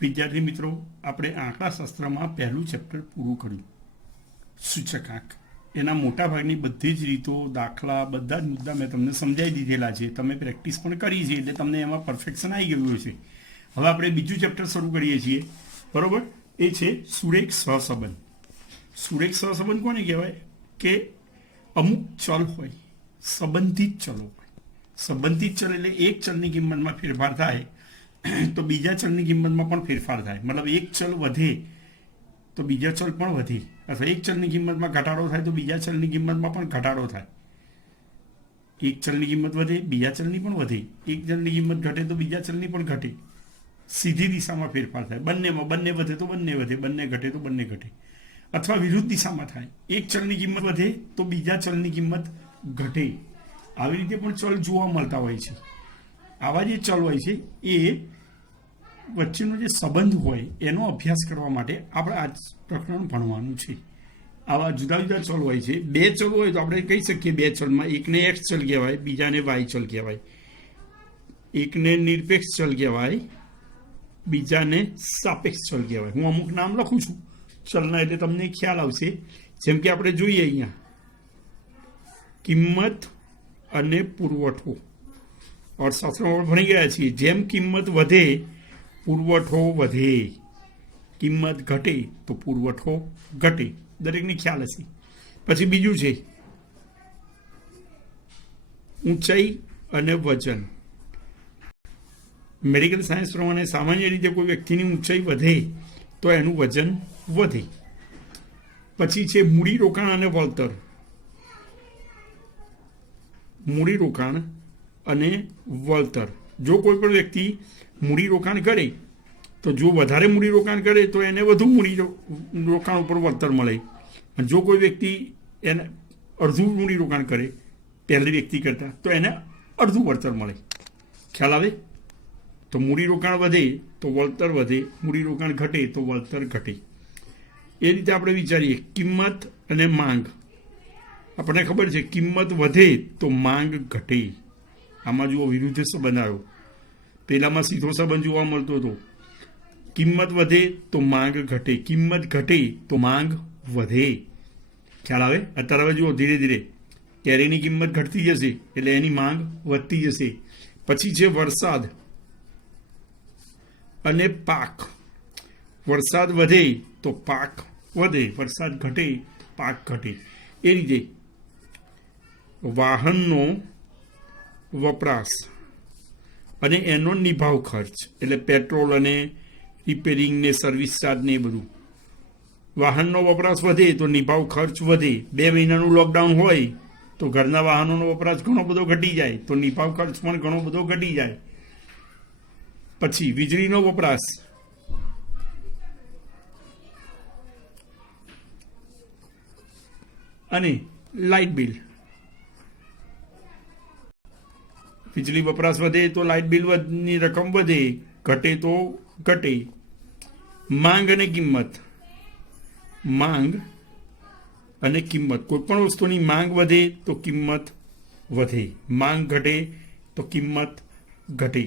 વિદ્યાર્થી મિત્રો, આપણે આંકડાશાસ્ત્રમાં પહેલું ચેપ્ટર પૂરું કર્યું, સૂચકાંક. એના મોટાભાગની બધી જ રીતો, દાખલા, બધા જ મુદ્દા મેં તમને સમજાવી દીધેલા છે. તમે પ્રેક્ટિસ પણ કરી છે, એટલે તમને એમાં પરફેક્શન આવી ગયું હશે. હવે આપણે બીજું ચેપ્ટર શરૂ કરીએ છીએ, બરાબર? એ છે સુરેખ સહસંબંધ. સુરેખ સહસંબંધ કોને કહેવાય? કે અમુક ચલ હોય, સંબંધિત ચલો હોય. સંબંધિત ચલ એટલે એક ચલની કિંમતમાં ફેરફાર થાય તો બીજા ચલની કિંમતમાં પણ ફેરફાર થાય. મતલબ એક ચલ વધે તો બીજા ચલ પણ વધે, અથવા એક ચલની કિંમતમાં ઘટાડો થાય તો બીજા ચલની કિંમતમાં પણ ઘટાડો થાય. એક ચલની કિંમત વધે, બીજા ચલની પણ વધે. એક ચલની કિંમત ઘટે તો બીજા ચલની પણ ઘટે. સીધી દિશામાં ફેરફાર થાય. બંનેમાં, બંને વધે તો બંને વધે, બંને ઘટે તો બંને ઘટે. અથવા વિરુદ્ધ દિશામાં થાય. એક ચલની કિંમત વધે તો બીજા ચલની કિંમત ઘટે. આવી રીતે પણ ચલ જોવા મળતા હોય છે. આવા જે ચલ હોય છે એ વચ્ચેનો જે સંબંધ હોય એનો અભ્યાસ કરવા માટે આપણે આ પ્રકરણ ભણવાનું છે. આવા જુદા જુદા ચલ હોય છે. બે ચલ હોય તો આપણે કહી શકીએ બે ચલમાં એકને એક્સ ચલ કહેવાય, બીજાને વાય ચલ કહેવાય. એકને નિરપેક્ષ ચલ કહેવાય, બીજાને સાપેક્ષ ચલ કહેવાય. હું અમુક નામ લખું છું ચલના, એટલે તમને ખ્યાલ આવશે. જેમ કે આપણે જોઈએ અહીંયા કિંમત અને પુરવઠો. અર્થશાસ્ત્રમાં ભણી ગયા છીએ. જેમ કિંમત વધે પુરવઠો વધે, કિંમત ઘટે તો પુરવઠો ઘટે. દરેકને ખ્યાલ હશે. પછી બીજું છે ઊંચાઈ અને વજન. મેડિકલ સાયન્સ પ્રમાણે સામાન્ય રીતે કોઈ વ્યક્તિની ઊંચાઈ વધે તો એનું વજન વધે. પછી છે મૂડીરોકાણ અને વળતર. મૂડીરોકાણ અને વળતર. જો કોઈ પણ વ્યક્તિ મૂડીરોકાણ કરે તો જો વધારે મૂડીરોકાણ કરે તો એને વધુ મૂડીરોકાણ ઉપર વળતર મળે. અને જો કોઈ વ્યક્તિ એને અડધું મૂડીરોકાણ કરે પહેલી વ્યક્તિ કરતાં તો એને અડધું વળતર મળે. ખ્યાલ આવે? તો મૂડીરોકાણ વધે તો વળતર વધે, મૂડીરોકાણ ઘટે તો વળતર ઘટે. એ રીતે આપણે વિચારીએ કિંમત અને માંગ. આપણને ખબર છે કિંમત વધે તો માંગ ઘટે. આમાં જુઓ વિરુદ્ધ સંબંધ આવ્યો. પહેલામાં સીધો સંબંધ જોવા મળતો હતો. કિંમત વધે તો માંગ ઘટે, કિંમત ઘટે તો માંગ વધે. ખ્યાલ આવે? અત્યારે હવે જુઓ ધીરે ધીરે કેરીની કિંમત ઘટતી જશે એટલે એની માંગ વધતી જશે. પછી છે વરસાદ અને પાક. વરસાદ વધે તો પાક વધે, વરસાદ ઘટે તો પાક ઘટે. એ રીતે વાહનનો વપરાશ અને એનો નિભાવ ખર્ચ, એટલે પેટ્રોલ અને રિપેરિંગ ને સર્વિસ ચાર્જ ને એ બધું. વાહનનો વપરાશ વધે તો નિભાવ ખર્ચ વધે. 2 મહિનાનું લોકડાઉન હોય તો ઘરના વાહનોનો વપરાશ ઘણો બધો ઘટી જાય તો નિભાવ ખર્ચ પણ ઘણો બધો ઘટી જાય. પછી વીજળીનો વપરાશ અને લાઇટ બિલ. વીજળી વપરાશ વધે તો લાઇટ બિલની રકમ વધે, ઘટે તો ઘટે. માંગ અને કિંમત. માંગ અને કિંમત. કોઈ પણ વસ્તુની માંગ વધે તો કિંમત વધે, માંગ ઘટે તો કિંમત ઘટે.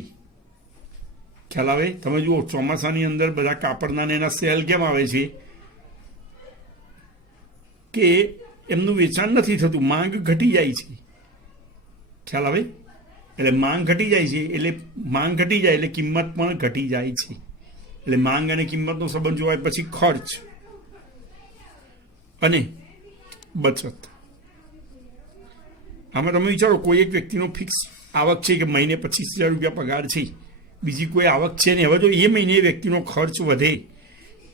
ખ્યાલ આવે? તમે જુઓ ચોમાસાની અંદર બધા કાપડના ને એના સેલ કેમ આવે છે? કે એમનું વેચાણ નથી થતું, માંગ ઘટી જાય છે. ખ્યાલ આવે? એટલે માંગ ઘટી જાય છે એટલે માંગ ઘટી જાય એટલે કિંમત પણ ઘટી જાય છે. એટલે માંગ અને કિંમતનો સંબંધ જોવાય. પછી ખર્ચ અને બચત. આમાં તમે વિચારો કોઈ એક વ્યક્તિનો ફિક્સ આવક છે કે મહિને 25,000 રૂપિયા પગાર છે, બીજી કોઈ આવક છે ને, હવે જો એ મહિને વ્યક્તિનો ખર્ચ વધે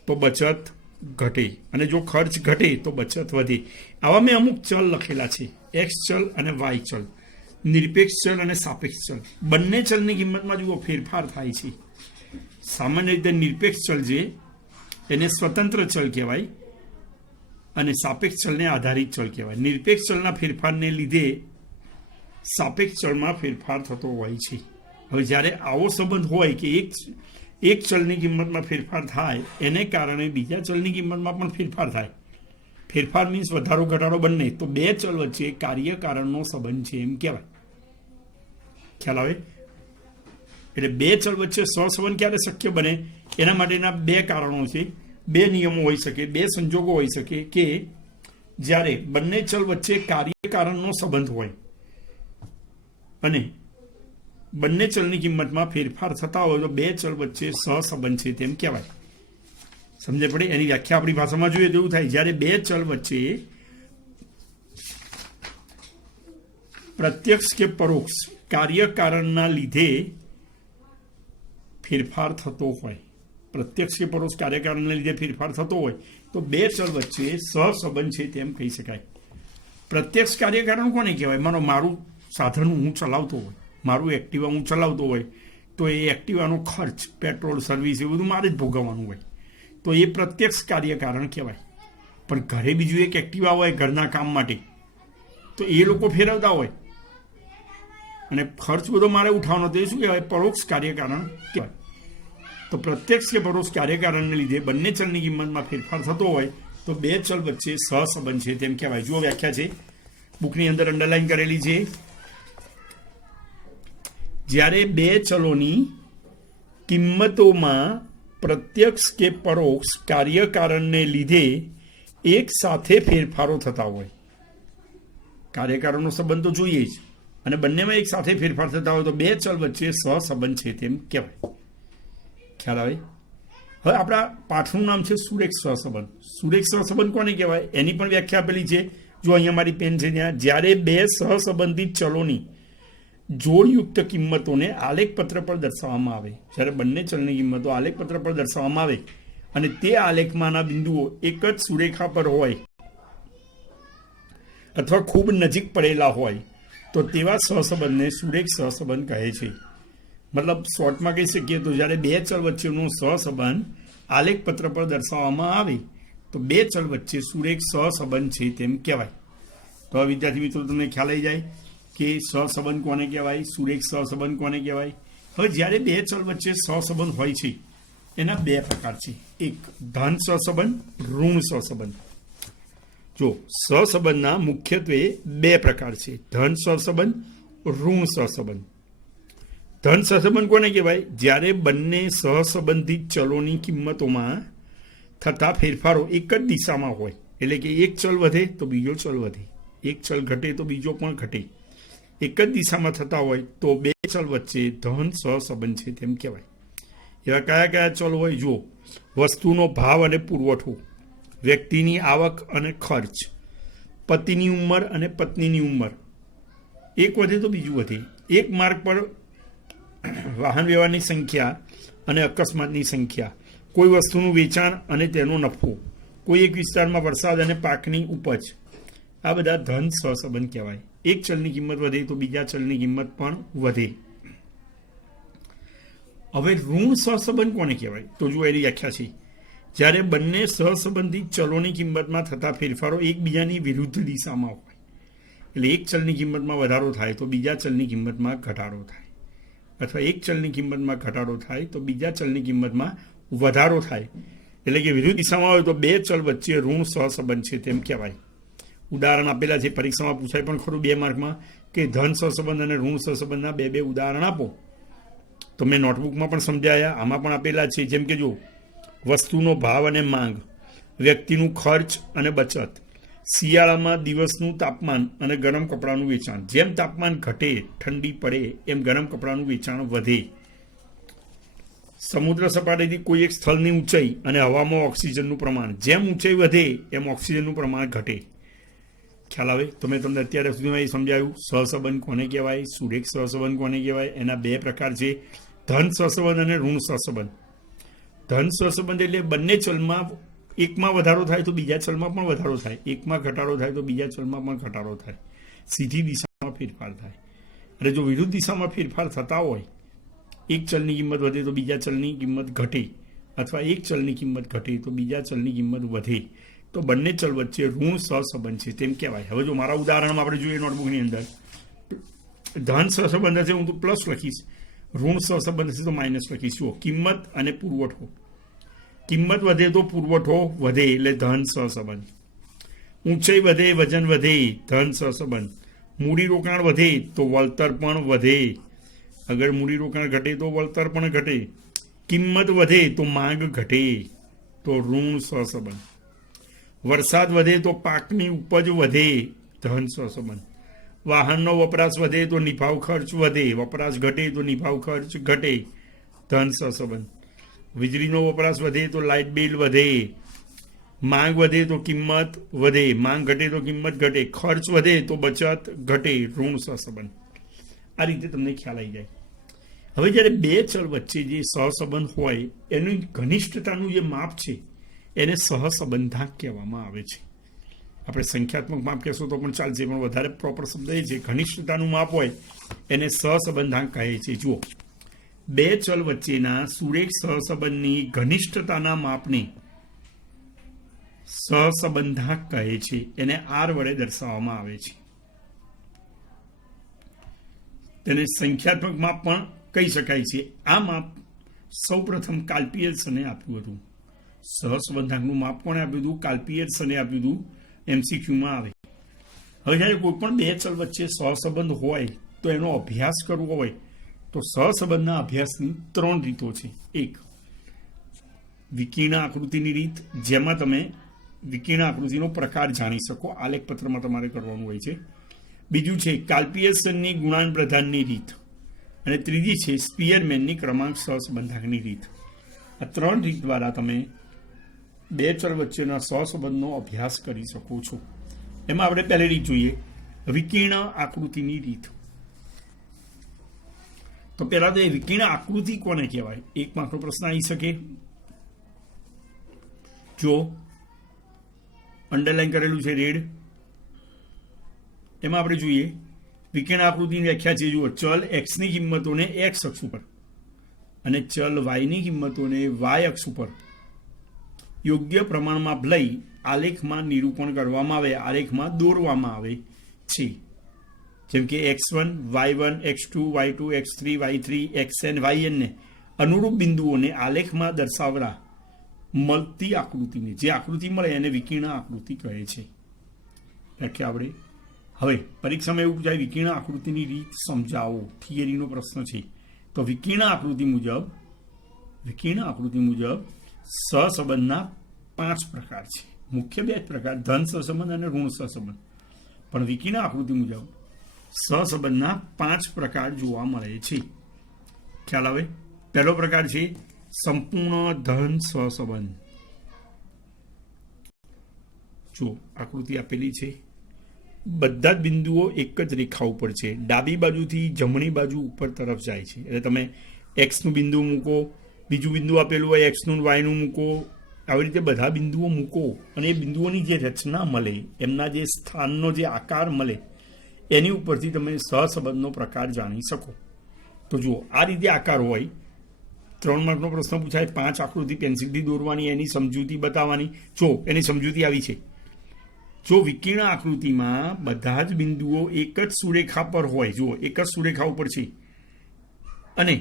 તો બચત ઘટે, અને જો ખર્ચ ઘટે તો બચત વધે. આવા મેં અમુક ચલ લખેલા છે, એક્સ ચલ અને વાય ચલ, નિરપેક્ષ ચલ અને સાપેક્ષ ચલ. બંને ચલની કિંમતમાં જુઓ ફેરફાર થાય છે. સામાન્ય રીતે નિરપેક્ષ ચલ છે એને સ્વતંત્ર ચલ કહેવાય અને સાપેક્ષ ચલને આધારિત ચલ કહેવાય. નિરપેક્ષ ચલના ફેરફારને લીધે સાપેક્ષ ચલમાં ફેરફાર થતો હોય છે. હવે જ્યારે આવો સંબંધ હોય કે એક ચલની કિંમતમાં ફેરફાર થાય એને કારણે બીજા ચલની કિંમતમાં પણ ફેરફાર થાય. ફેરફાર મીન્સ વધારો ઘટાડો બંને. તો બે ચલ વચ્ચે કાર્ય કારણનો સંબંધ છે એમ કહેવાય. ખ્યાલ આવે? એટલે બે ચલ વચ્ચે સહસંબંધ ક્યારે શક્ય બને? એના માટેના બે કારણો છે, બે નિયમો હોઈ શકે, બે સંજોગો હોઈ શકે કે જ્યારે બંને ચલ વચ્ચે કાર્યકારણનો સંબંધ હોય અને બંને ચલની કિંમતમાં ફેરફાર થતા હોય તો બે ચલ વચ્ચે સહસંબંધ છે તેમ કહેવાય. સમજે પડે? એની વ્યાખ્યા આપણી ભાષામાં જોઈએ તો એવું થાય, જ્યારે બે ચલ વચ્ચે પ્રત્યક્ષ કે પરોક્ષ કાર્યકારણના લીધે ફેરફાર થતો હોય, પ્રત્યક્ષ કે પરોક્ષ કાર્યકારણના લીધે ફેરફાર થતો હોય તો બે ચલ વચ્ચે સહસંબંધ છે તેમ કહી શકાય. પ્રત્યક્ષ કાર્યકારણ કોને કહેવાય? મારું સાધન હું ચલાવતો હોય, મારું એક્ટિવા હું ચલાવતો હોય તો એ એક્ટિવાનો ખર્ચ, પેટ્રોલ, સર્વિસ એ બધું મારે જ ભોગવવાનું હોય તો એ પ્રત્યક્ષ કાર્યકારણ કહેવાય. પણ ઘરે બીજું એક એક્ટિવા હોય ઘરના કામ માટે તો એ લોકો ફેરવતા હોય અને ખર્ચ બધો મારે ઉઠાવવાનો, તો એ શું કહેવાય? પરોક્ષ કાર્યકારણ કહેવાય. તો પ્રત્યક્ષ કે પરોક્ષ કાર્યકારણને લીધે બંને ચલની કિંમતમાં ફેરફાર થતો હોય તો બે ચલ વચ્ચે સહસંબંધ છે તેમ કહેવાય. જુઓ વ્યાખ્યા છે, બુકની અંદર અંડરલાઈન કરેલી છે. જ્યારે બે ચલોની કિંમતોમાં પ્રત્યક્ષ કે પરોક્ષ કાર્યકારણને લીધે એક સાથે ફેરફારો થતા હોય, કાર્યકારણનો સંબંધ તો જોઈએ જ, અને બંનેમાં એક સાથે ફેરફાર થતા હોય તો બે ચલ વચ્ચે સહસંબંધ છે તેમ કહેવાય. ખ્યાલ આવે? હવે આપણા પાઠનું નામ છે સુરેખ સહસંબંધ. સુરેખ સહસંબંધ કોને કહેવાય એની પણ વ્યાખ્યા આપેલી છે. જો અહીંયા મારી પેન છે ત્યાં, જ્યારે બે સહસંબંધિત ચલોની જોડયુક્ત કિંમતોને આલેખપત્ર પર દર્શાવવામાં આવે, જ્યારે બંને ચલની કિંમતો આલેખપત્ર પર દર્શાવવામાં આવે અને તે આલેખમાંના બિંદુઓ એક જ સુરેખા પર હોય અથવા ખૂબ નજીક પડેલા હોય તો તેવા સહસંબંધને સુરેખ સહસંબંધ કહે છે. મતલબ શોર્ટમાં કહી શકીએ તો જ્યારે બે ચલ વચ્ચેનો સહસંબંધ આલેખપત્ર પર દર્શાવવામાં આવે તો બે ચલ વચ્ચે સુરેખ સહસંબંધ છે તેમ કહેવાય. તો વિદ્યાર્થી મિત્રો તમને ખ્યાલ આવી જાય કે સહસંબંધ કોને કહેવાય, સુરેખ સહસંબંધ કોને કહેવાય. હવે જ્યારે બે ચલ વચ્ચે સહસંબંધ હોય છે એના બે પ્રકાર છે, એક ધન સહસંબંધ, ઋણ સહસંબંધ. જો સહસંબંધના મુખ્યત્વે બે પ્રકાર છે, ધન સહસંબંધ, ઋણ સહસંબંધ. ધન સહસંબંધ કોને કહેવાય? જ્યારે બંને સહસંબંધિત ચલોની કિંમતોમાં થતા ફેરફારો એક જ દિશામાં હોય, એટલે કે એક ચલ વધે તો બીજો ચલ વધે, એક ચલ ઘટે તો બીજો પણ ઘટે, એક જ દિશામાં થતા હોય તો બે ચલ વચ્ચે ધન સહસંબંધ છે તેમ કહેવાય. એવા કયા કયા ચલ હોય? જો વસ્તુનો ભાવ અને પુરવઠો, વ્યક્તિની આવક અને ખર્ચ, પતિની ઉંમર અને પત્નીની ઉંમર. એક વધે તો બીજું વધે, એક માર્ગ પર વાહન વ્યવહારની સંખ્યા અને અકસ્માતની સંખ્યા, કોઈ વસ્તુનું વેચાણ અને તેનો નફો, કોઈ એક વિસ્તારમાં વરસાદ અને પાકની ઉપજ, આ બધા ધન સહસંબંધ કહેવાય. એક ચલની કિંમત વધે તો બીજા ચલની કિંમત પણ વધે. હવે ઋણ સહસંબંધ કોને કહેવાય? તો જો એની વ્યાખ્યા છે, જ્યારે બંને સહસંબંધિત ચલોની કિંમતમાં થતા ફેરફારો એકબીજાની વિરુદ્ધ દિશામાં હોય, એટલે એક ચલની કિંમતમાં વધારો થાય તો બીજા ચલની કિંમતમાં ઘટાડો થાય, અથવા એક ચલની કિંમતમાં ઘટાડો થાય તો બીજા ચલની કિંમતમાં વધારો થાય, એટલે કે વિરુદ્ધ દિશામાં હોય તો બે ચલ વચ્ચે ઋણ સહસંબંધ છે તેમ કહેવાય. ઉદાહરણ આપેલા છે, પરીક્ષામાં પૂછાય પણ ખરું 2 માર્કમાં કે ધન સહસંબંધ અને ઋણ સહસંબંધના બે ઉદાહરણ આપો. તો મેં નોટબુકમાં પણ સમજાયા, આમાં પણ આપેલા છે. જેમ કે જો વસ્તુનો ભાવ અને માંગ, વ્યક્તિનું ખર્ચ અને બચત, શિયાળામાં દિવસનું તાપમાન અને ગરમ કપડાનું વેચાણ. જેમ તાપમાન ઘટે, ઠંડી પડે એમ ગરમ કપડાનું વેચાણ વધે. સમુદ્ર સપાટીથી કોઈ એક સ્થળની ઊંચાઈ અને હવામાં ઓક્સિજનનું પ્રમાણ, જેમ ઊંચાઈ વધે એમ ઓક્સિજનનું પ્રમાણ ઘટે. ખ્યાલ આવે? તો મેં તમને અત્યારે સુધીમાં એ સમજાવ્યું સહસંબંધ કોને કહેવાય, સુરેખ સહસંબંધ કોને કહેવાય. એના બે પ્રકાર છે, ધન સહસંબંધ અને ઋણ સહસંબંધ. ધન સહસંબંધ એટલે બંને ચલમાં એકમાં વધારો થાય તો બીજા ચલમાં પણ વધારો થાય, એકમાં ઘટાડો થાય તો બીજા ચલમાં પણ ઘટાડો થાય, સીધી દિશામાં ફેરફાર થાય. અને જો વિરુદ્ધ દિશામાં ફેરફાર થતા હોય, એક ચલની કિંમત વધે તો બીજા ચલની કિંમત ઘટે, અથવા એક ચલની કિંમત ઘટે તો બીજા ચલની કિંમત વધે, તો બંને ચલ વચ્ચે ઋણ સહસંબંધ છે તેમ કહેવાય. હવે જો મારા ઉદાહરણમાં આપણે જોઈએ નોટબુકની અંદર, ધન સહસંબંધ હશે હું તો પ્લસ લખીશ, ઋણ સહસંબંધ હશે તો માઇનસ લખીશ. જુઓ, કિંમત અને પુરવઠો, કિંમત વધે તો પુરવઠો વધે એટલે ધન સહસંબંધ. ઊંચાઈ વધે, વજન વધે, ધન સહસંબંધ. મૂડી રોકાણ વધે તો વળતર પણ વધે, અગર મૂડીરોકાણ ઘટે તો વળતર પણ ઘટે, કિંમત વધે તો માંગ ઘટે તો ઋણ સહસંબંધ, વરસાદ વધે તો પાકની ઉપજ વધે ધન સહસંબંધ, વાહનનો વપરાશ વધે તો નિભાવ ખર્ચ વધે, વપરાશ ઘટે તો નિભાવ ખર્ચ ઘટે ધન સહસંબંધ, વીજળીનો વપરાશ વધે તો લાઇટ બિલ વધે, માંગ વધે તો કિંમત વધે, માંગ ઘટે તો કિંમત ઘટે, ખર્ચ વધે તો બચત ઘટે ઋણ સહસંબંધ. આ રીતે તમને ખ્યાલ આવી જાય. હવે જ્યારે બે ચલ વચ્ચે જે સહસંબંધ હોય એની ઘનિષ્ઠતાનું જે માપ છે એને સહસંબંધાંક કહેવામાં આવે છે. આપણે સંખ્યાત્મક માપ કહેશો તો પણ ચાલશે, પણ વધારે પ્રોપર શબ્દ એ છે ઘનિષ્ઠતાનું માપ હોય એને સહસંબંધાંક કહે છે. જુઓ, બે ચલ વચ્ચેના સુરેખ સહસંબંધની ઘનિષ્ઠતાના માપને સહસંબંધાંક કહે છે. એને આર વડે દર્શાવવામાં આવે છે. તેને સંખ્યાત્મક માપ પણ કહી શકાય છે. આ માપ સૌપ્રથમ કાર્લ આપ્યું હતું. સહસંબંધાંકનું માપ કોણે આપ્યું હતું? કાર્લ આપ્યું હતું. MCQમાં આવે. હવે જ્યારે કોઈ પણ બે ચલ વચ્ચે સહસંબંધ હોય તો એનો અભ્યાસ કરવો હોય તો સહસંબંધના અભ્યાસની 3 રીતો છે. એક, વિકર્ણ આકૃતિની રીત, જેમાં તમે વિકર્ણ આકૃતિનો પ્રકાર જાણી શકો. આલેખ પત્રમાં તમારે કરવાનું હોય છે. બીજું છે કાર્લ ગુણાંક પ્રધાનની રીત, અને ત્રીજી છે સ્પીયરમેનની ક્રમાંક સહસંબંધાંકની રીત. આ 3 રીત દ્વારા તમે બે ચલ વચ્ચેના સહસંબંધનો અભ્યાસ કરી શકો છો. એમાં આપણે પહેલી રીત જોઈએ, વિકર્ણ આકૃતિની રીત. તો પહેલા તો એ વિકર્ણ આકૃતિ કોને કહેવાય? એક માત્ર પ્રશ્ન આવી શકે. જો અંડરલાઈન કરેલું છે રેડ, એમાં આપણે જોઈએ વિકર્ણ આકૃતિની વ્યાખ્યા છે. જુઓ, ચલ એક્સની કિંમતોને એક્સ અક્ષ ઉપર અને ચલ વાયની કિંમતોને વાય અક્ષ ઉપર યોગ્ય પ્રમાણમાં લઈ આલેખમાં નિરૂપણ કરવામાં આવે, આલેખમાં દોરવામાં આવે છે. જેમ કે x1, y1, x2, y2, x3, y3, xn, yn ને અનુરૂપ બિંદુઓને આલેખમાં દર્શાવવા મળતી આકૃતિને, જે આકૃતિ મળે એને વિકર્ણ આકૃતિ કહે છે. વ્યાખ્યા આપણે હવે પરીક્ષામાં એવું પૂછાય, વિકર્ણ આકૃતિની રીત સમજાવો, થિયરીનો પ્રશ્ન છે. તો વિકર્ણ આકૃતિ મુજબ સહસંબંધના 5 પ્રકાર છે. મુખ્ય 2 પ્રકાર, ધન સહસંબંધ અને ઋણ સહસંબંધ. પણ વિકર્ણ આકૃતિ મુજબ સહસંબંધના 5 પ્રકાર જોવા મળે છે. ખ્યાલ આવે? પહેલો પ્રકાર છે સંપૂર્ણ ધન સહસંબંધ. જો આકૃતિ આપેલી છે, બધા જ બિંદુઓ એક જ રેખા ઉપર છે, ડાબી બાજુથી જમણી બાજુ ઉપર તરફ જાય છે. એટલે તમે એક્સનું બિંદુ મૂકો, બીજું બિંદુ આપેલું હોય એક્સનું વાયનું મૂકો, આવી રીતે બધા બિંદુઓ મૂકો અને એ બિંદુઓની જે રચના મળે, એમના જે સ્થાનનો જે આકાર મળે, એની ઉપરથી તમે સહસંબંધનો પ્રકાર જાણી શકો. તો જુઓ, આ રીતે આકાર હોય. 3 માર્કનો પ્રશ્ન પૂછાય, 5 આકૃતિ પેન્સિલથી દોરવાની, એની સમજૂતી બતાવવાની. જો એની સમજૂતી આવી છે. જો વિકર્ણ આકૃતિમાં બધા જ બિંદુઓ એક જ સુરેખા પર હોય, જુઓ એક જ સુરેખા ઉપર છે અને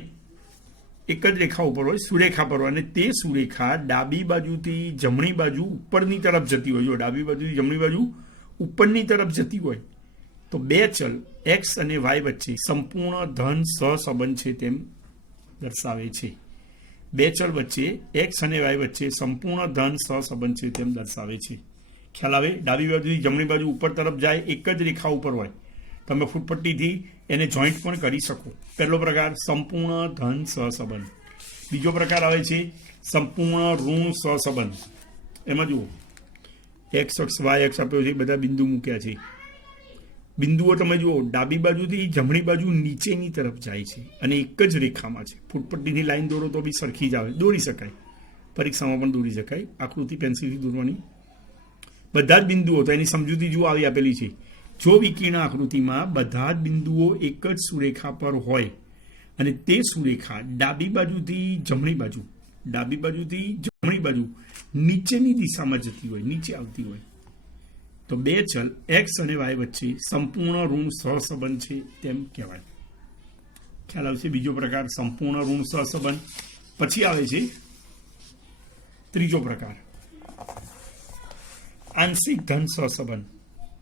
એક જ રેખા ઉપર હોય, સુરેખા પર હોય, અને તે સુરેખા ડાબી બાજુથી જમણી બાજુ ઉપરની તરફ જતી હોય, જો ડાબી બાજુથી જમણી બાજુ ઉપરની તરફ જતી હોય, તો બે ચલ એક્સ અને વાય વચ્ચે સંપૂર્ણ ધન સહસંબંધ છે તેમ દર્શાવે છે. બે ચલ વચ્ચે એક્સ અને વાય વચ્ચે સંપૂર્ણ ધન સહસંબંધ છે તેમ દર્શાવે છે. ખ્યાલ આવે? ડાબી બાજુથી જમણી બાજુ ઉપર તરફ જાય, એક જ રેખા ઉપર હોય, તમે ફૂટપટ્ટીથી એને જોઈન્ટ પણ કરી શકો. પહેલો પ્રકાર સંપૂર્ણ ધન સહસંબંધ. બીજો પ્રકાર આવે છે સંપૂર્ણ ઋણ સહસંબંધ. એમાં જુઓ, એક્સ અક્ષ વાય અક્ષ આપ્યો છે, બધા બિંદુ મૂક્યા છે. બિંદુઓ તમે જુઓ, ડાબી બાજુથી જમણી બાજુ નીચેની તરફ જાય છે અને એક જ રેખામાં છે. ફૂટપટ્ટીની લાઈન દોરો તો બી સરખી જ આવે, દોરી શકાય, પરીક્ષામાં પણ દોરી શકાય. આકૃતિ પેન્સિલથી દોરવાની. બધા જ બિંદુઓ, તો એની સમજૂતી જુઓ આવી આપેલી છે. જો વિકર્ણ આકૃતિમાં બધા જ બિંદુઓ એક જ સુરેખા પર હોય અને તે સુરેખા ડાબી બાજુથી જમણી બાજુ નીચેની દિશામાં જતી હોય, નીચે આવતી હોય, તો બે ચલ એક્સ અને વાય વચ્ચે સંપૂર્ણ ઋણ સહસંબંધ છે તેમ કહેવાય. ખ્યાલ આવશે? બીજો પ્રકાર સંપૂર્ણ ઋણ સહસંબંધ. પછી આવે છે ત્રીજો પ્રકાર આંશિક ધન સહસંબંધ.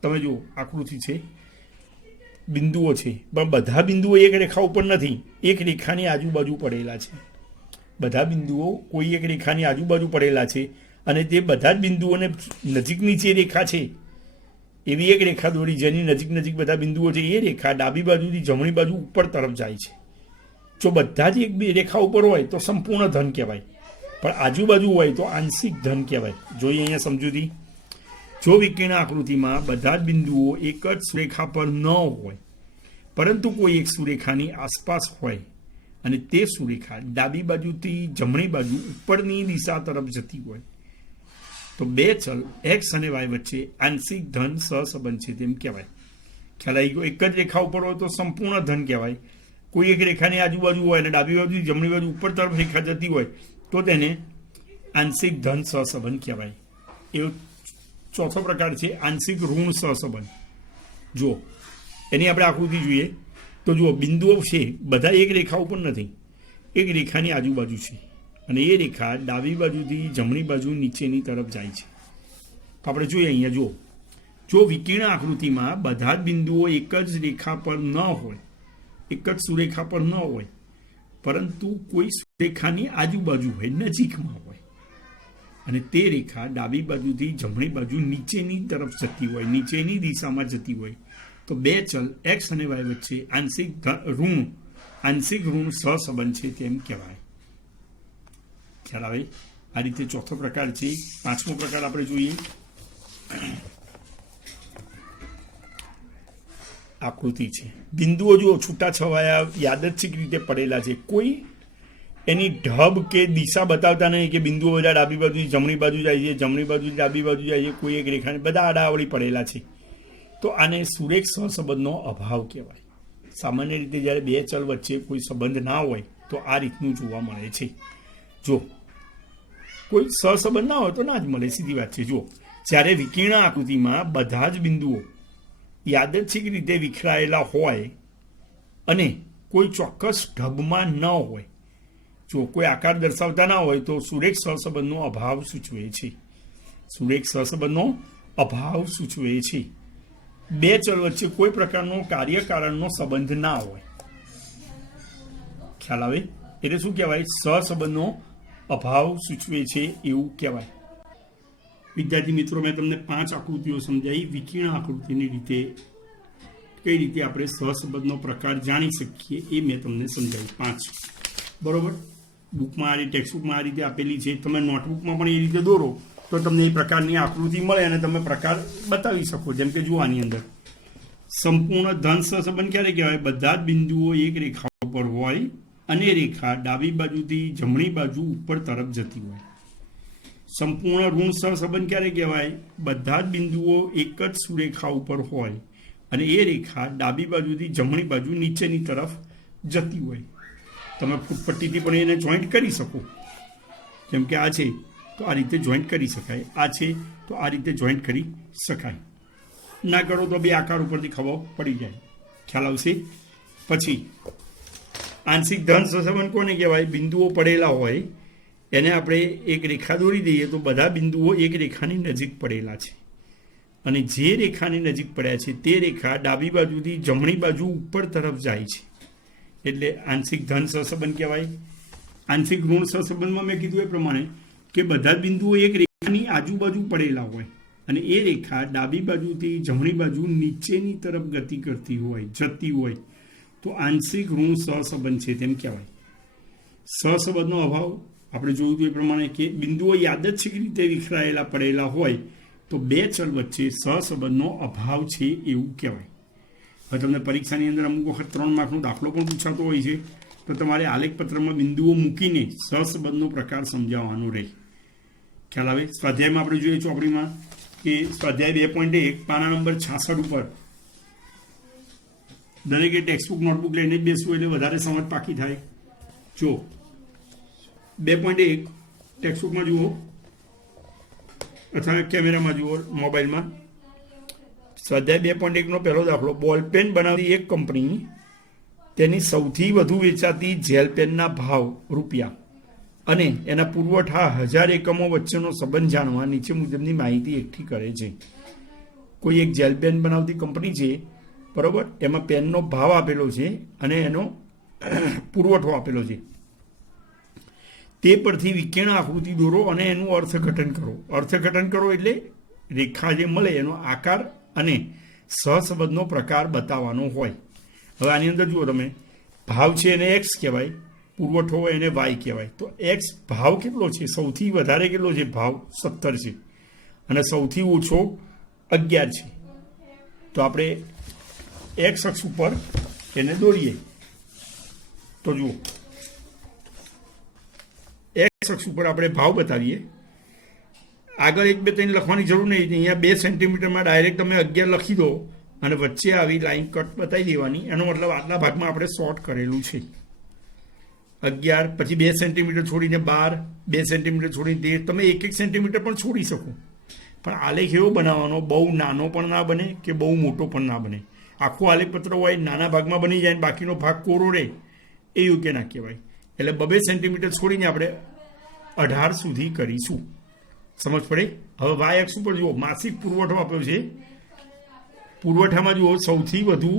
તમે જુઓ, આકૃતિ છે, બિંદુઓ છે, પણ બધા બિંદુઓ એક રેખા ઉપર નથી, એક રેખાની આજુબાજુ પડેલા છે. બધા બિંદુઓ કોઈ એક રેખાની આજુબાજુ પડેલા છે અને તે બધા જ બિંદુઓને નજીકની જે રેખા છે એવી એક રેખા દોરી જેની નજીક બધા બિંદુઓ છે. એ રેખા ડાબી બાજુથી જમણી બાજુ ઉપર તરફ જાય છે. જો બધા જ એક બે રેખા ઉપર હોય તો સંપૂર્ણ ધન કહેવાય, પણ આજુબાજુ હોય તો આંશિક ધન કહેવાય. જોઈએ અહીંયા સમજૂતી. જો વિકર્ણ આકૃતિમાં બધા જ બિંદુઓ એક જ સુરેખા પર ન હોય પરંતુ કોઈ એક સુરેખાની આસપાસ હોય અને તે સુરેખા ડાબી બાજુથી જમણી બાજુ ઉપરની દિશા તરફ જતી હોય તો બે ચલ x અને y વચ્ચે આંશિક ધન સહસંબંધ છે તેમ કહેવાય. ખ્યાલ આવી ગયો? એક જ રેખા ઉપર હોય તો સંપૂર્ણ ધન કહેવાય. કોઈ એક રેખાની આજુબાજુ હોય અને ડાબી બાજુથી જમણી બાજુ ઉપર તરફ રેખા જતી હોય તો તેને આંશિક ધન સહસંબંધ કહેવાય. એવો ચોથો પ્રકાર છે આંશિક ઋણ સહસંબંધ. જો એની આપણે આકૃતિ જોઈએ તો જુઓ, બિંદુઓ છે બધા એક રેખા ઉપર નથી, એક રેખાની આજુબાજુ છે અને એ રેખા ડાબી બાજુથી જમણી બાજુ નીચેની તરફ જાય છે. તો આપણે જોઈએ અહીંયા, જો વિકર્ણ આકૃતિમાં બધા જ બિંદુઓ એક જ રેખા પર ન હોય, એક જ સુરેખા પર ન હોય પરંતુ કોઈ સુરેખાની આજુબાજુ હોય, નજીકમાં હોય અને તે રેખા ડાબી બાજુથી જમણી બાજુ નીચેની તરફ જતી હોય, નીચેની દિશામાં જતી હોય તો બે ચલ x અને y વચ્ચે આંશિક ઋણ સહસંબંધ છે તેમ કહેવાય. ખ્યાલ આવે? આ રીતે ચોથો પ્રકાર છે. પાંચમો પ્રકાર આપણે જોઈએ. આકૃતિ છે, બિંદુઓ જુઓ છૂટાછવાયા યાદચ્છિક રીતે પડેલા છે, કોઈ એની ઢબ કે દિશા બતાવતા નહીં કે બિંદુઓ બધા ડાબી બાજુ જમણી બાજુ જાય છે, જમણી બાજુ ડાબી બાજુ જાય છે, કોઈ એક રેખાને બધા આડાવળી પડેલા છે તો આને સુરેખ સહસંબંધનો અભાવ કહેવાય. સામાન્ય રીતે જ્યારે બે ચલ વચ્ચે કોઈ સંબંધ ના હોય તો આ રીતનું જોવા મળે છે. જો કોઈ સહસંબંધ ના હોય તો ના જ મળે, સીધી વાત છે. જો જ્યારે વિકર્ણ આકૃતિમાં બધા જ બિંદુઓ યાદચ્છિક રીતે વિખરાયેલા હોય અને કોઈ ચોક્કસ ઢબમાં ન હોય, જો કોઈ આકાર દર્શાવતા ના હોય તો સુરેખ સહસંબંધનો અભાવ સૂચવે છે. સુરેખ સહસંબંધનો અભાવ સૂચવે છે. બે ચલ વચ્ચે કોઈ પ્રકારનો કાર્યકારણનો સંબંધ ના હોય. ખ્યાલ આવે? એટલે શું કહેવાય? સહસંબંધનો અભાવ સૂચવે છે એવું કહેવાય. વિદ્યાર્થી મિત્રો, મેં તમને 5 આકૃતિઓ સમજાવી. વિકર્ણ આકૃતિની રીતે કઈ રીતે આપણે સહસંબંધનો પ્રકાર જાણી શકીએ એ મેં તમને સમજાવ્યું 5. બરોબર? બુકમાં આ રીતે, ટેક્સ્ટબુકમાં આ રીતે આપેલી છે. તમે નોટબુકમાં પણ એ રીતે દોરો તો તમને એ પ્રકારની આકૃતિ મળે અને તમે પ્રકાર બતાવી શકો. જેમ કે જુઓ, આની અંદર સંપૂર્ણ ધન સહસંબંધ ક્યારે કહેવાય? બધા જ બિંદુઓ એક રેખા ઉપર હોય અને રેખા ડાબી બાજુથી જમણી બાજુ ઉપર તરફ જતી હોય. સંપૂર્ણ ઋણ સહસંબંધ ક્યારે કહેવાય? બધા જ બિંદુઓ એક જ સુરેખા ઉપર હોય અને એ રેખા ડાબી બાજુથી જમણી બાજુ નીચેની તરફ જતી હોય. તમે ફૂટપટ્ટીથી પણ એને જોઈન્ટ કરી શકો. જેમ કે આ છે તો આ રીતે જોઈન્ટ કરી શકાય, આ છે તો આ રીતે જોઈન્ટ કરી શકાય. ના કરો તો બે આકાર ઉપરથી ખબર પડી જાય. ખ્યાલ આવશે? પછી આંશિક ધન સહસંબંધ કોને કહેવાય? બિંદુઓ પડેલા હોય એને આપણે એક રેખા દોરી દઈએ તો બધા બિંદુઓ એક રેખાની નજીક પડેલા છે અને જે રેખાની નજીક પડ્યા છે તે રેખા ડાબી બાજુથી જમણી બાજુ ઉપર તરફ જાય છે એટલે આંશિક ધન સહસંબંધ કહેવાય. આંશિક ઋણ સહસંબંધમાં મેં કીધું એ પ્રમાણે કે બધા બિંદુઓ એક રેખાની આજુબાજુ પડેલા હોય અને એ રેખા ડાબી બાજુથી જમણી બાજુ નીચેની તરફ ગતિ કરતી હોય, જતી હોય તો આંશિક ઋણ સહસંબંધ છે તેમ કહેવાય. સહસંબંધનો અભાવ આપણે જોયું હતું એ પ્રમાણે કે બિંદુઓ યાદચ્છિક રીતે વિખરાયેલા પડેલા હોય તો બે ચલ વચ્ચે સહસંબંધનો અભાવ છે એવું કહેવાય. હવે તમને પરીક્ષાની અંદર અમુક વખત 3 માર્કનો દાખલો પણ પૂછાતો હોય છે તો તમારે આલેખપત્રમાં બિંદુઓ મૂકીને સહસંબંધનો પ્રકાર સમજાવવાનો રહે. ખ્યાલ આવે? સ્વાધ્યાયમાં આપણે જોઈએ ચોપડીમાં કે સ્વાધ્યાય 2.1 પાના નંબર 66 ઉપર દરેકે ટેક્સ્ટબુક નોટબુક લઈને જ બેસવું એટલે વધારે સમજ પાકી થાય. જો 2.1 ટેક્સ્ટબુકમાં જુઓ અથવા કેમેરામાં જુઓ, મોબાઈલમાં. સ્વાધ્યાય 2.1નો પહેલો દાખલો. બોલપેન બનાવતી એક કંપની તેની સૌથી વધુ વેચાતી જેલ પેનના ભાવ રૂપિયા અને એના પુરવઠા 1000 એકમો વચ્ચેનો સંબંધ જાણવા નીચે મુજબની માહિતી એકઠી કરે છે. કોઈ એક જેલ પેન બનાવતી કંપની છે બરાબર, એમાં પેનનો ભાવ આપેલો છે અને એનો પુરવઠો આપેલો છે. તે પરથી વિકર્ણ આકૃતિ દોરો અને એનું અર્થઘટન કરો. અર્થઘટન કરો એટલે રેખા જે મળે એનો આકાર અને સહસંબંધનો પ્રકાર બતાવવાનો હોય. હવે આની અંદર જુઓ તમે, ભાવ છે એને એક્સ કહેવાય, પુરવઠો હોય એને વાય કહેવાય. તો એક્સ ભાવ કેટલો છે? સૌથી વધારે કેટલો છે ભાવ? 17 છે અને સૌથી ઓછો 11 છે. તો આપણે એક્સ અક્ષ ઉપર એને દોરીએ તો જુઓ, એક્સ અક્ષ ઉપર આપણે ભાવ બતાવીએ. આગળ 1 2 3 લખવાની જરૂર નહીં, અહીંયા 2 સેન્ટીમીટરમાં ડાયરેક્ટ તમે 11 લખી દો અને વચ્ચે આવી લાઈન કટ બતાવી દેવાની. એનો મતલબ આટલા ભાગમાં આપણે શોર્ટ કરેલું છે 11, પછી 2 સેન્ટીમીટર છોડીને 12, 2 સેન્ટીમીટર છોડીને 13. તમે 1 સેન્ટીમીટર પણ છોડી શકો, પણ આલેખ એવો બનાવવાનો બહુ નાનો પણ ના બને કે બહુ મોટો પણ ના બને. આખું આલેખપત્ર હોય નાના ભાગમાં બની જાય, બાકીનો ભાગ કોરો રહે, એ યોગ્ય ના કહેવાય. એટલે 2 સેન્ટીમીટર છોડીને આપણે 18 સુધી કરીશું. સમજ પડે? હવે વાય અક્ષ ઉપર જુઓ, માસિક પુરવઠો આપ્યો છે. પુરવઠામાં જુઓ, સૌથી વધુ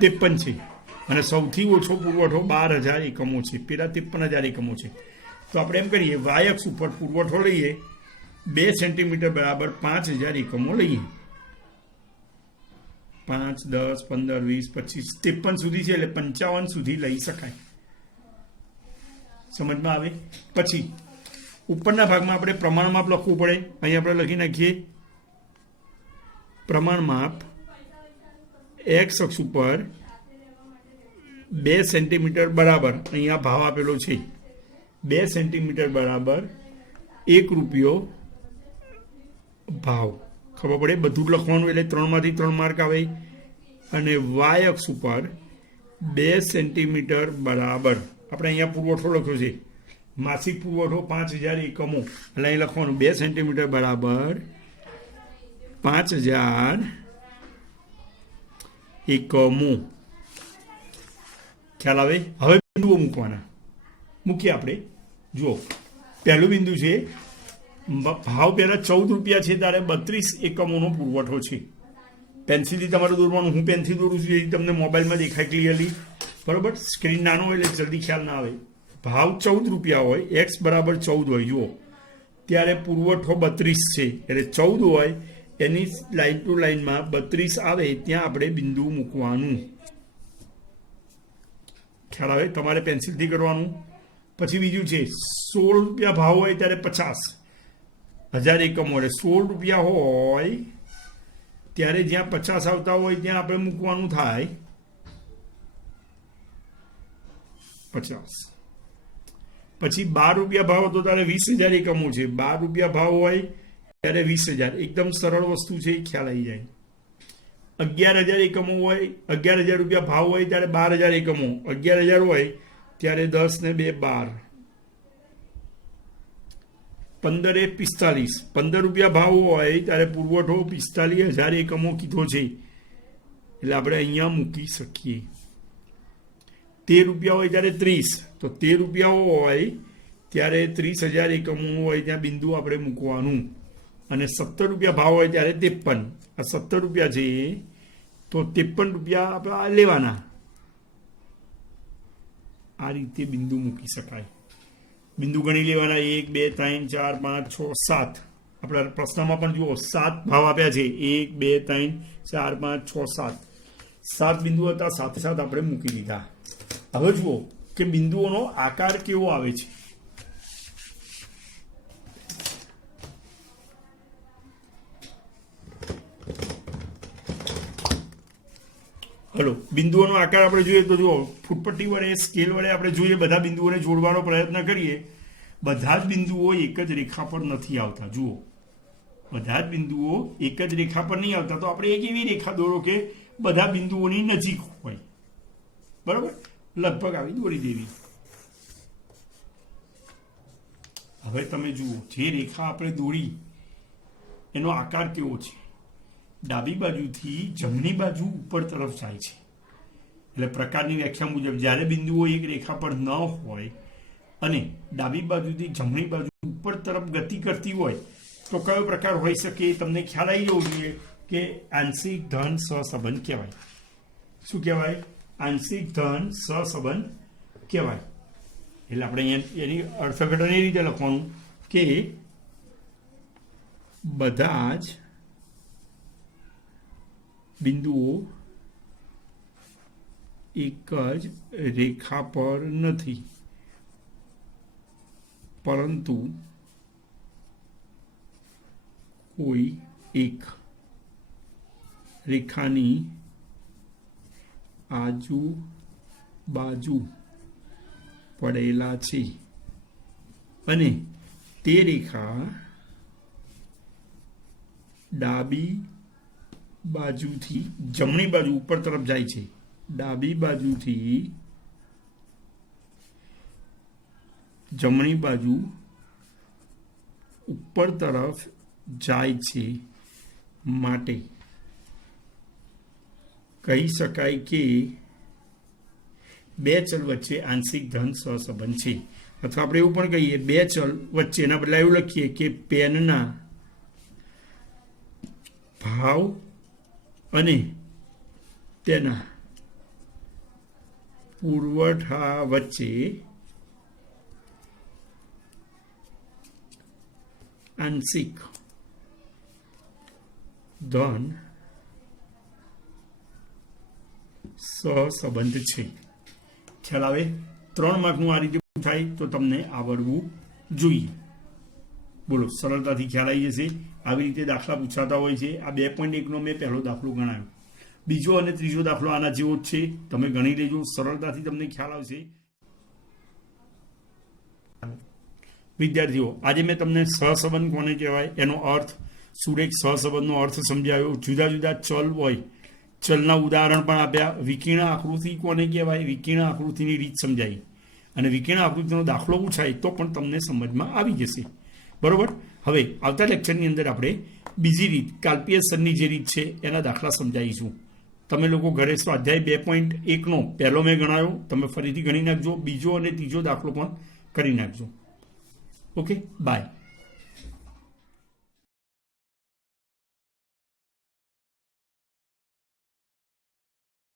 53 છે અને સૌથી ઓછો પુરવઠો 12,000 એકમો છે. પેલા 53,000 એકમો છે. તો આપણે એમ કરીએ, વાય અક્ષ ઉપર પુરવઠો લઈએ 2 સેન્ટીમીટર બરાબર 5,000 એકમો લઈએ. 5, 10, 15, 20, 25, 53 સુધી છે એટલે 55 સુધી લઈ શકાય. સમજમાં આવે? પછી ઉપરના ભાગમાં આપણે પ્રમાણ માપ લખવું પડે. અહીં આપણે લખી નાખીએ પ્રમાણ માપ એક્સ અક્ષ ઉપર 2 સેન્ટીમીટર બરાબર, અહીંયા ભાવ આપેલો છે 2 સેન્ટીમીટર બરાબર 1 રૂપિયો ભાવ. ખબર પડે? બધું જ લખવાનું એટલે 3 માંથી 3 માર્ક આવે. અને વાય અક્ષ ઉપર 2 સેન્ટીમીટર બરાબર, આપણે અહીંયા પુરવઠો લખ્યો છે, માસિક પુરવઠો 5,000 એકમો, એટલે અહીં લખવાનું 2 સેન્ટીમીટર બરાબર 5,000 એકમો. ખ્યાલ આવે? હવે બિંદુઓ મૂકવાના. મૂકીએ આપણે. જુઓ, પહેલું બિંદુ છે, ભાવ પહેલા 14 રૂપિયા છે ત્યારે 32 એકમોનો પુરવઠો છે. પેન્સિલથી તમારે દોરવાનું, હું પેનથી દોરું છું, જેથી તમને મોબાઈલમાં દેખાય ક્લિયરલી. બરાબર? સ્ક્રીન નાનો હોય એટલે જલ્દી ખ્યાલ ના આવે. ભાવ 14 રૂપિયા હોય, એક્સ બરાબર 14 હોય, જુઓ, ત્યારે પુરવઠો 32 છે એટલે 14 હોય એની લાઈન ટુ લાઈનમાં 32 આવે ત્યાં આપણે બિંદુ મૂકવાનું. ખ્યાલ આવે? તમારે પેન્સિલથી કરવાનું. પછી બીજું છે, 16 રૂપિયા ભાવ હોય ત્યારે 50,000 એકમો, એટલે 16 રૂપિયા હોય ત્યારે જ્યાં 50 આવતા હોય ત્યાં આપણે મૂકવાનું થાય 50. પછી 12 રૂપિયા ભાવ હતો ત્યારે 20,000 એકમો છે. 12 રૂપિયા ભાવ હોય ત્યારે 20,000. એકદમ સરળ વસ્તુ છે, ખ્યાલ આવી જાય. 11,000 એકમો હોય, 11,000 રૂપિયા ભાવ હોય ત્યારે 12,000 એકમો. 11,000 હોય ત્યારે 10 ને 2 12. 15 એ 45. 15 રૂપિયા ભાવ હોય ત્યારે પુરવઠો 45,000 એકમો કીધો છે એટલે આપણે અહીંયા મૂકી શકીએ. 13 રૂપિયા હોય ત્યારે 30, તો 13 રૂપિયા હોય ત્યારે 30,000 એકમો હોય ત્યાં બિંદુ આપણે મૂકવાનું. અને 17 રૂપિયા ભાવ હોય ત્યારે 53. આ 17 રૂપિયા છે તો 53 રૂપિયા આપણે લેવાના. આ રીતે બિંદુ મૂકી શકાય. બિંદુ ગણી લેવાના, 1 2 3 4 5 6 7. આપણા પ્રશ્નમાં પણ જુઓ 7 ભાવ આપ્યા છે, 1 2 3 4 5 6 7. 7 બિંદુ હતા, સાથે સાથે આપણે મૂકી દીધા. હવે જુઓ કે બિંદુઓનો આકાર કેવો આવે છે. હલો, બિંદુઓનો આકાર આપણે જોઈએ તો જુઓ, ફૂટપટ્ટી વડે, સ્કેલ વડે આપણે જોઈએ, બધા બિંદુઓને જોડવાનો પ્રયત્ન કરીએ. બધા જ બિંદુઓ એક જ રેખા પર નથી આવતા. જુઓ, બધા જ બિંદુઓ એક જ રેખા પર નહીં આવતા. તો આપણે એક એવી રેખા દોરો કે બધા બિંદુઓની નજીક હોય. બરાબર? લગભગ આવી દોરી દેવી. હવે તમે જુઓ, જે રેખા આપણે દોરી એનો આકાર કેવો છે. ડાબી બાજુથી જમણી બાજુ ઉપર તરફ જાય છે. એટલે પ્રકારની વ્યાખ્યા મુજબ જ્યારે બિંદુઓ એક રેખા પર ન હોય અને ડાબી બાજુથી જમણી બાજુ ઉપર તરફ ગતિ કરતી હોય તો કયો પ્રકાર હોઈ શકે તમને ખ્યાલ આવી જવો જોઈએ. કે આંશિક ધન સહસંબંધ કહેવાય. શું કહેવાય? આંશિક ધન સહસંબંધ કહેવાય. એટલે આપણે અહીંયા એની અર્થઘટન એ રીતે લખવાનું કે બધા જ બિંદુઓ એક જ રેખા પર નથી, પરંતુ કોઈ એક રેખાની આજુબાજુ પડેલા છે અને તે રેખા ડાબી બાજુથી જમણી બાજુ ઉપર તરફ જાય છે, ડાબી બાજુથી જમણી બાજુ ઉપર તરફ જાય છે, માટે કહી શકાય કે બે ચલ વચ્ચે આંશિક ધન સહસંબંધ છે. અથવા આપણે એવું પણ કહીએ બે ચલ વચ્ચે, એના બદલે એવું લખીએ કે પેનના ભાવ અને તેના પુરવઠા વચ્ચે આંશિક ધન સહસંબંધ છે. ખ્યાલ આવે? 3 માર્કનું આ રીતે થાય તો તમને આવડવું જોઈએ. બોલો, સરળતાથી ખ્યાલ આવી જશે. આવી રીતે દાખલા પૂછાતા હોય છે. આ 2.1નો મેં પહેલો દાખલો ગણાવ્યો. બીજો અને ત્રીજો દાખલો આના જેવો જ છે. તમે ગણી લેજો, સરળતાથી તમને ખ્યાલ આવશે. વિદ્યાર્થીઓ, આજે મેં તમને સહસંબંધ કોને કહેવાય એનો અર્થ, સુરેખ સહસંબંધનો અર્થ સમજાવ્યો. જુદા જુદા ચલ હોય, ચલના ઉદાહરણ પણ આપ્યા. વિકર્ણ આકૃતિ કોને કહેવાય, વિકર્ણ આકૃતિની રીત સમજાવી. અને વિકર્ણ આકૃતિનો દાખલો પૂછાય તો પણ તમને સમજમાં આવી જશે. બરોબર? હવે આવતા લેક્ચરની અંદર આપણે બીજી રીત, કાલ્પનિક જે રીત છે એના દાખલા સમજાવીશું. તમે લોકો ઘરે સ્વાધ્યાય 2.1નો પહેલો મેં ગણાયો, તમે ફરીથી ગણી નાખજો. બીજો અને ત્રીજો દાખલો પણ કરી નાખજો. Okay, by.